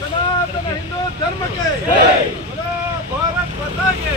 ಸನಾತನ ಹಿಂದೂ ಧರ್ಮಕ್ಕೆ ಭಾರತ್ ಮಾತಾಗೆ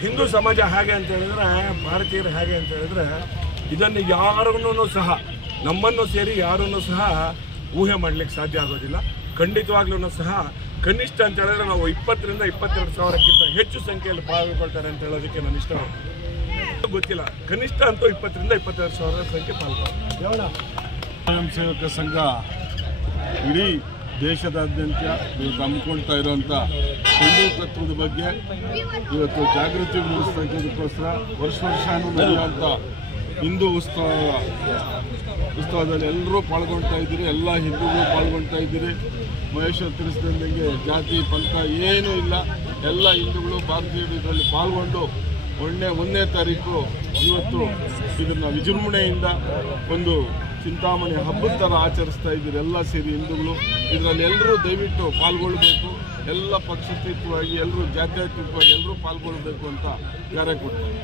ಹಿಂದೂ ಸಮಾಜ ಹೇಗೆ ಅಂತ ಹೇಳಿದ್ರೆ, ಭಾರತೀಯರು ಹೇಗೆ ಅಂತ ಹೇಳಿದ್ರೆ, ಇದನ್ನು ಯಾರನ್ನೂ ಸಹ, ನಮ್ಮನ್ನು ಸೇರಿ ಯಾರನ್ನೂ ಸಹ ಊಹೆ ಮಾಡಲಿಕ್ಕೆ ಸಾಧ್ಯ ಆಗೋದಿಲ್ಲ. ಖಂಡಿತವಾಗ್ಲೂ ಸಹ ಕನಿಷ್ಠ ಅಂತ ಹೇಳಿದ್ರೆ ನಾವು 20 ರಿಂದ 22 ಸಾವಿರಕ್ಕಿಂತ ಹೆಚ್ಚು ಸಂಖ್ಯೆಯಲ್ಲಿ ಪಾಲ್ಗೊಳ್ತಾರೆ ಅಂತ ಹೇಳೋದಕ್ಕೆ ನಾನು ಇಷ್ಟಪಡ್ತೀನಿ. ಗೊತ್ತಿಲ್ಲ, ಕನಿಷ್ಠ ಅಂತೂ 20 ರಿಂದ 22 ಸಾವಿರ ಸಂಖ್ಯೆ ಪಾಲ್ಗೊಳ್ತಾರೆ. ಸ್ವಯಂ ಸೇವಕ ಸಂಘ ಇಡೀ ದೇಶದಾದ್ಯಂತ ಹಮ್ಮಿಕೊಳ್ತಾ ಇರುವಂಥ ಹಿಂದೂ ತತ್ವದ ಬಗ್ಗೆ ಇವತ್ತು ಜಾಗೃತಿ ಮೂಡಿಸೋದಕ್ಕೋಸ್ಕರ ವರ್ಷ ನಡೆಯುವಂಥ ಹಿಂದೂ ಉತ್ಸವದಲ್ಲಿ ಎಲ್ಲರೂ ಪಾಲ್ಗೊಳ್ತಾ ಇದ್ದೀರಿ. ಎಲ್ಲ ಹಿಂದೂಗಳು ಪಾಲ್ಗೊಳ್ತಾ ಇದ್ದೀರಿ. ಮಹೇಶ್ವರ್ ತಿಳಿಸಿದಂಗೆ ಜಾತಿ ಪಂಥ ಏನೂ ಇಲ್ಲ, ಎಲ್ಲ ಹಿಂದೂಗಳು ಭಾರತೀಯರು ಇದರಲ್ಲಿ ಪಾಲ್ಗೊಂಡು 1ನೇ ತಾರೀಕು ಇವತ್ತು ಇದನ್ನು ವಿಜೃಂಭಣೆಯಿಂದ ಒಂದು ಚಿಂತಾಮಣಿ ಹಬ್ಬದ ಥರ ಆಚರಿಸ್ತಾ ಇದ್ದೀರಿ. ಎಲ್ಲ ಸೇರಿ ಹಿಂದೂಗಳು ಇದರಲ್ಲಿ ಎಲ್ಲರೂ ದಯವಿಟ್ಟು ಪಾಲ್ಗೊಳ್ಳಬೇಕು. ಎಲ್ಲ ಪಕ್ಷಾತೀತವಾಗಿ ಎಲ್ಲರೂ ಜಾತ್ಯತೀತವಾಗಿ ಎಲ್ಲರೂ ಪಾಲ್ಗೊಳ್ಳಬೇಕು ಅಂತ ಕಾರ್ಯ ಕೊಡ್ತಾರೆ.